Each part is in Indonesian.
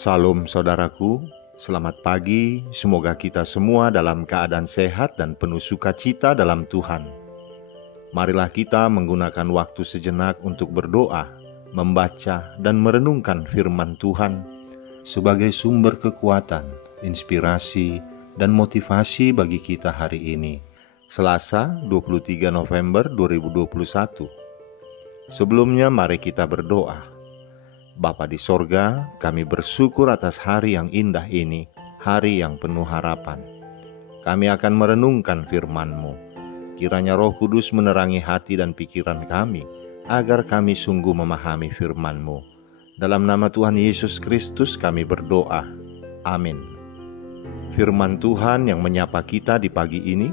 Salam saudaraku, selamat pagi. Semoga kita semua dalam keadaan sehat dan penuh sukacita dalam Tuhan. Marilah kita menggunakan waktu sejenak untuk berdoa, membaca dan merenungkan firman Tuhan sebagai sumber kekuatan, inspirasi, dan motivasi bagi kita hari ini. Selasa 23 November 2021. Sebelumnya mari kita berdoa. Bapa di sorga, kami bersyukur atas hari yang indah ini, hari yang penuh harapan. Kami akan merenungkan firman-Mu. Kiranya Roh Kudus menerangi hati dan pikiran kami, agar kami sungguh memahami firman-Mu. Dalam nama Tuhan Yesus Kristus kami berdoa. Amin. Firman Tuhan yang menyapa kita di pagi ini,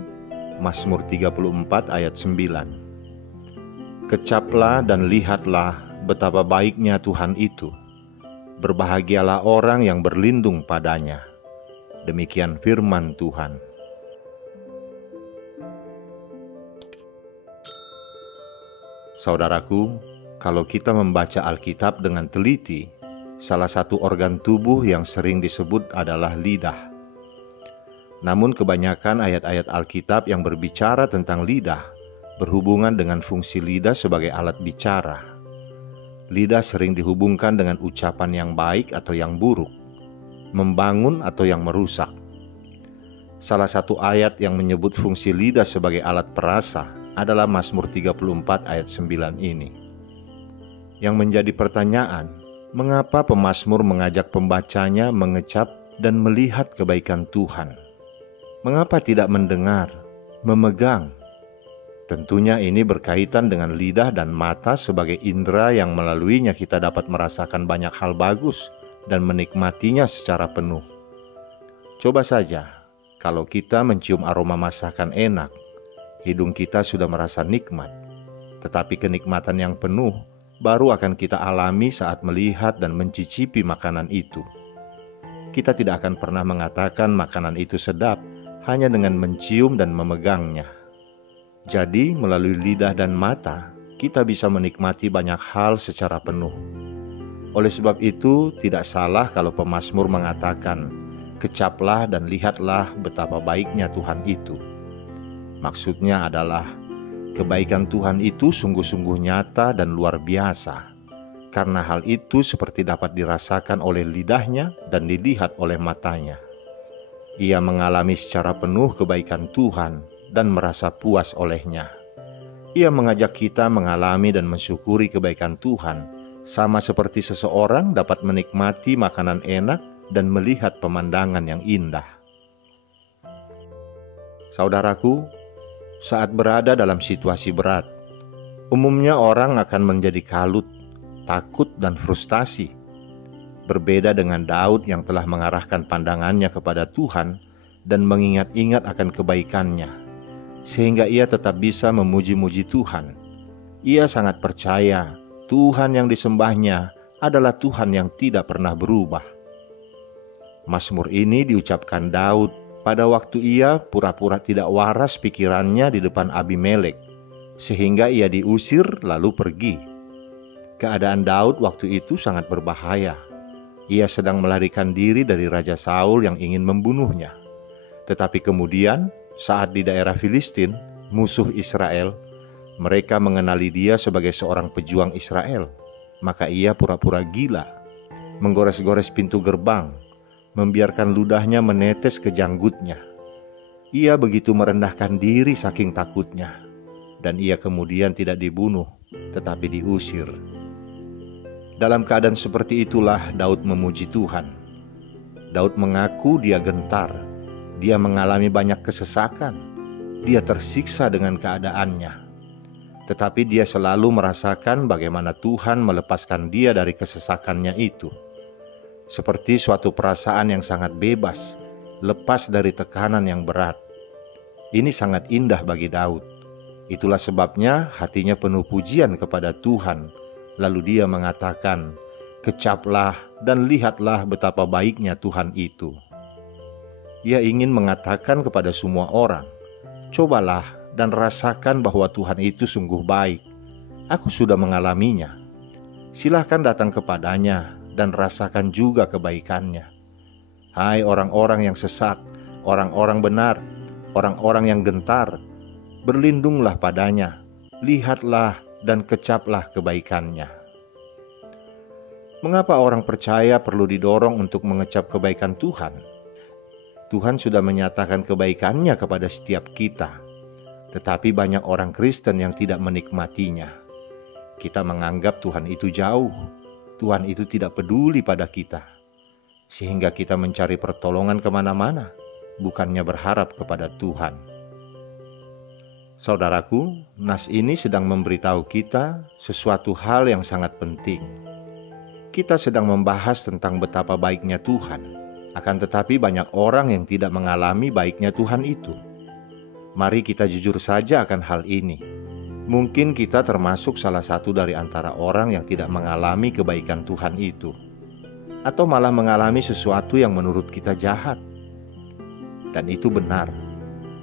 Mazmur 34 ayat 9. Kecaplah dan lihatlah betapa baiknya Tuhan itu. Berbahagialah orang yang berlindung padanya. Demikian firman Tuhan. Saudaraku, kalau kita membaca Alkitab dengan teliti, salah satu organ tubuh yang sering disebut adalah lidah. Namun kebanyakan ayat-ayat Alkitab yang berbicara tentang lidah berhubungan dengan fungsi lidah sebagai alat bicara. Lidah sering dihubungkan dengan ucapan yang baik atau yang buruk, membangun atau yang merusak. Salah satu ayat yang menyebut fungsi lidah sebagai alat perasa adalah Mazmur 34 ayat 9 ini. Yang menjadi pertanyaan, mengapa pemazmur mengajak pembacanya mengecap dan melihat kebaikan Tuhan? Mengapa tidak mendengar, memegang? Tentunya ini berkaitan dengan lidah dan mata sebagai indera yang melaluinya kita dapat merasakan banyak hal bagus dan menikmatinya secara penuh. Coba saja, kalau kita mencium aroma masakan enak, hidung kita sudah merasa nikmat. Tetapi kenikmatan yang penuh baru akan kita alami saat melihat dan mencicipi makanan itu. Kita tidak akan pernah mengatakan makanan itu sedap hanya dengan mencium dan memegangnya. Jadi, melalui lidah dan mata, kita bisa menikmati banyak hal secara penuh. Oleh sebab itu, tidak salah kalau pemazmur mengatakan, "Kecaplah dan lihatlah betapa baiknya Tuhan itu." Maksudnya adalah, kebaikan Tuhan itu sungguh-sungguh nyata dan luar biasa. Karena hal itu seperti dapat dirasakan oleh lidahnya dan dilihat oleh matanya. Ia mengalami secara penuh kebaikan Tuhan dan merasa puas olehnya. Ia mengajak kita mengalami dan mensyukuri kebaikan Tuhan, sama seperti seseorang dapat menikmati makanan enak dan melihat pemandangan yang indah. Saudaraku, saat berada dalam situasi berat, umumnya orang akan menjadi kalut, takut, dan frustasi. Berbeda dengan Daud yang telah mengarahkan pandangannya kepada Tuhan dan mengingat-ingat akan kebaikannya, sehingga ia tetap bisa memuji-muji Tuhan. Ia sangat percaya Tuhan yang disembahnya adalah Tuhan yang tidak pernah berubah. Mazmur ini diucapkan Daud pada waktu ia pura-pura tidak waras pikirannya di depan Abimelek, sehingga ia diusir lalu pergi. Keadaan Daud waktu itu sangat berbahaya. Ia sedang melarikan diri dari Raja Saul yang ingin membunuhnya. Tetapi kemudian, saat di daerah Filistin, musuh Israel, mereka mengenali dia sebagai seorang pejuang Israel. Maka ia pura-pura gila, menggores-gores pintu gerbang, membiarkan ludahnya menetes ke janggutnya. Ia begitu merendahkan diri saking takutnya, dan ia kemudian tidak dibunuh, tetapi diusir. Dalam keadaan seperti itulah Daud memuji Tuhan. Daud mengaku dia gentar. Dia mengalami banyak kesesakan. Dia tersiksa dengan keadaannya. Tetapi dia selalu merasakan bagaimana Tuhan melepaskan dia dari kesesakannya itu. Seperti suatu perasaan yang sangat bebas, lepas dari tekanan yang berat. Ini sangat indah bagi Daud. Itulah sebabnya hatinya penuh pujian kepada Tuhan. Lalu dia mengatakan, "Kecaplah dan lihatlah betapa baiknya Tuhan itu." Ia ingin mengatakan kepada semua orang, "Cobalah dan rasakan bahwa Tuhan itu sungguh baik. Aku sudah mengalaminya. Silahkan datang kepadanya dan rasakan juga kebaikannya. Hai orang-orang yang sesat, orang-orang benar, orang-orang yang gentar, berlindunglah padanya, lihatlah dan kecaplah kebaikannya. Mengapa orang percaya perlu didorong untuk mengecap kebaikan Tuhan? Tuhan sudah menyatakan kebaikannya kepada setiap kita, tetapi banyak orang Kristen yang tidak menikmatinya. Kita menganggap Tuhan itu jauh, Tuhan itu tidak peduli pada kita, sehingga kita mencari pertolongan kemana-mana, bukannya berharap kepada Tuhan. Saudaraku, nas ini sedang memberitahu kita sesuatu hal yang sangat penting. Kita sedang membahas tentang betapa baiknya Tuhan, akan tetapi banyak orang yang tidak mengalami baiknya Tuhan itu. Mari kita jujur saja akan hal ini. Mungkin kita termasuk salah satu dari antara orang yang tidak mengalami kebaikan Tuhan itu, atau malah mengalami sesuatu yang menurut kita jahat. Dan itu benar.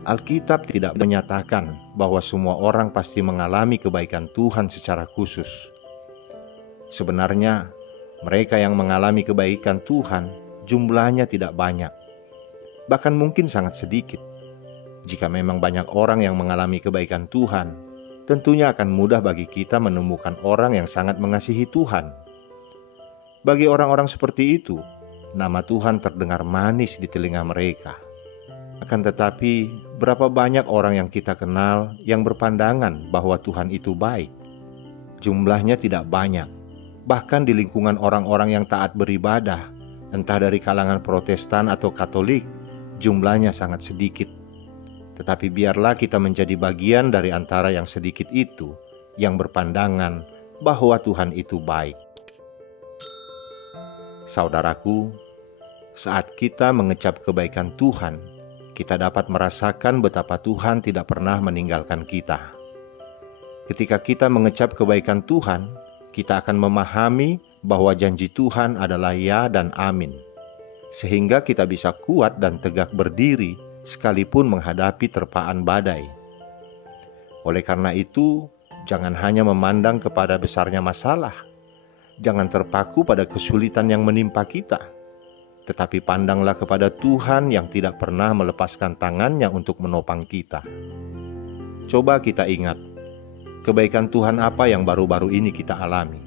Alkitab tidak menyatakan bahwa semua orang pasti mengalami kebaikan Tuhan secara khusus. Sebenarnya, mereka yang mengalami kebaikan Tuhan jumlahnya tidak banyak, bahkan mungkin sangat sedikit. Jika memang banyak orang yang mengalami kebaikan Tuhan, tentunya akan mudah bagi kita menemukan orang yang sangat mengasihi Tuhan. Bagi orang-orang seperti itu, nama Tuhan terdengar manis di telinga mereka. Akan tetapi, berapa banyak orang yang kita kenal yang berpandangan bahwa Tuhan itu baik? Jumlahnya tidak banyak. Bahkan di lingkungan orang-orang yang taat beribadah, entah dari kalangan Protestan atau Katolik, jumlahnya sangat sedikit. Tetapi biarlah kita menjadi bagian dari antara yang sedikit itu, yang berpandangan bahwa Tuhan itu baik. Saudaraku, saat kita mengecap kebaikan Tuhan, kita dapat merasakan betapa Tuhan tidak pernah meninggalkan kita. Ketika kita mengecap kebaikan Tuhan, kita akan memahami bahwa janji Tuhan adalah ya dan amin, sehingga kita bisa kuat dan tegak berdiri sekalipun menghadapi terpaan badai. Oleh karena itu, jangan hanya memandang kepada besarnya masalah, jangan terpaku pada kesulitan yang menimpa kita, tetapi pandanglah kepada Tuhan yang tidak pernah melepaskan tangannya untuk menopang kita. Coba kita ingat, kebaikan Tuhan apa yang baru-baru ini kita alami?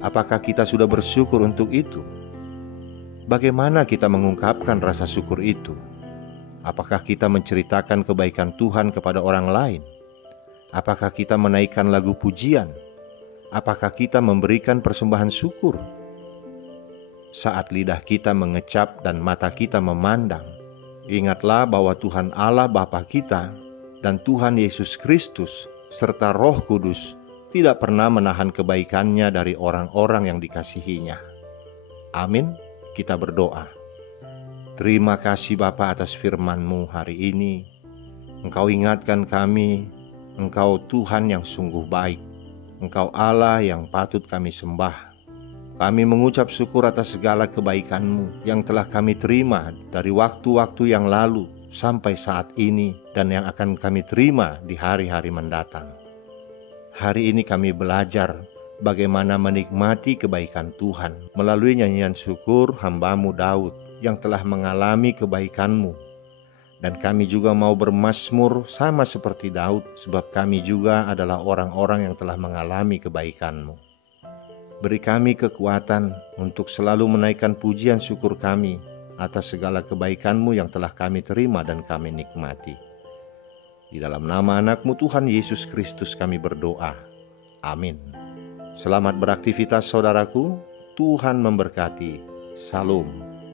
Apakah kita sudah bersyukur untuk itu? Bagaimana kita mengungkapkan rasa syukur itu? Apakah kita menceritakan kebaikan Tuhan kepada orang lain? Apakah kita menaikkan lagu pujian? Apakah kita memberikan persembahan syukur? Saat lidah kita mengecap dan mata kita memandang, ingatlah bahwa Tuhan Allah Bapa kita dan Tuhan Yesus Kristus serta Roh Kudus tidak pernah menahan kebaikannya dari orang-orang yang dikasihinya. Amin. Kita berdoa. Terima kasih Bapa atas firman-Mu hari ini. Engkau ingatkan kami, Engkau Tuhan yang sungguh baik. Engkau Allah yang patut kami sembah. Kami mengucap syukur atas segala kebaikan-Mu yang telah kami terima dari waktu-waktu yang lalu sampai saat ini dan yang akan kami terima di hari-hari mendatang. Hari ini kami belajar bagaimana menikmati kebaikan Tuhan melalui nyanyian syukur hamba-Mu Daud yang telah mengalami kebaikan-Mu. Dan kami juga mau bermazmur sama seperti Daud, sebab kami juga adalah orang-orang yang telah mengalami kebaikan-Mu. Beri kami kekuatan untuk selalu menaikkan pujian syukur kami atas segala kebaikan-Mu yang telah kami terima dan kami nikmati. Di dalam nama anak-Mu Tuhan Yesus Kristus kami berdoa. Amin. Selamat beraktivitas saudaraku, Tuhan memberkati. Salam.